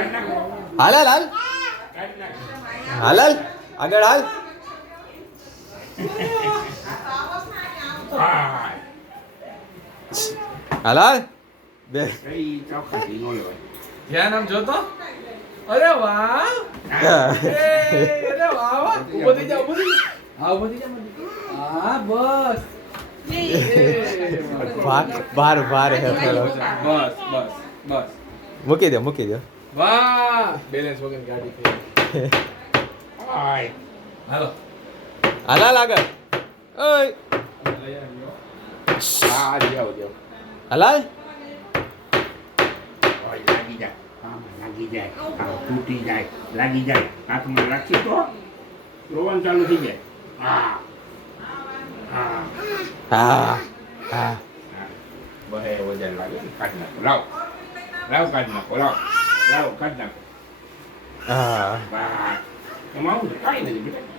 હાલ હાલ હાલ હાલ હાલ આગળ હાલ હાલ હાલ બે ધ્યાન આમ જોતો અરે વાહ અરે વાહ ઉભો થઈ જા હા ઉભો થઈ જા હા બસ બાર બાર હે પેલો બસ બસ બસ મૂકી દો વાહ બેલેન્સ વગર ગાડી થઈ હાલો હાલ હાલ આગળ ઓય હાલ હાલ તૂટી જાય લાગી જાય હાથમાં રાખી તો રોવાનું ચાલુ થઈ જાય હા હા બહે વજન લાગે ને કાઢી નાખો લાવ કાઢી નાખો લાવ કાઢી નાખો હા વાહ એમાં આવું કાંઈ નથી બેટા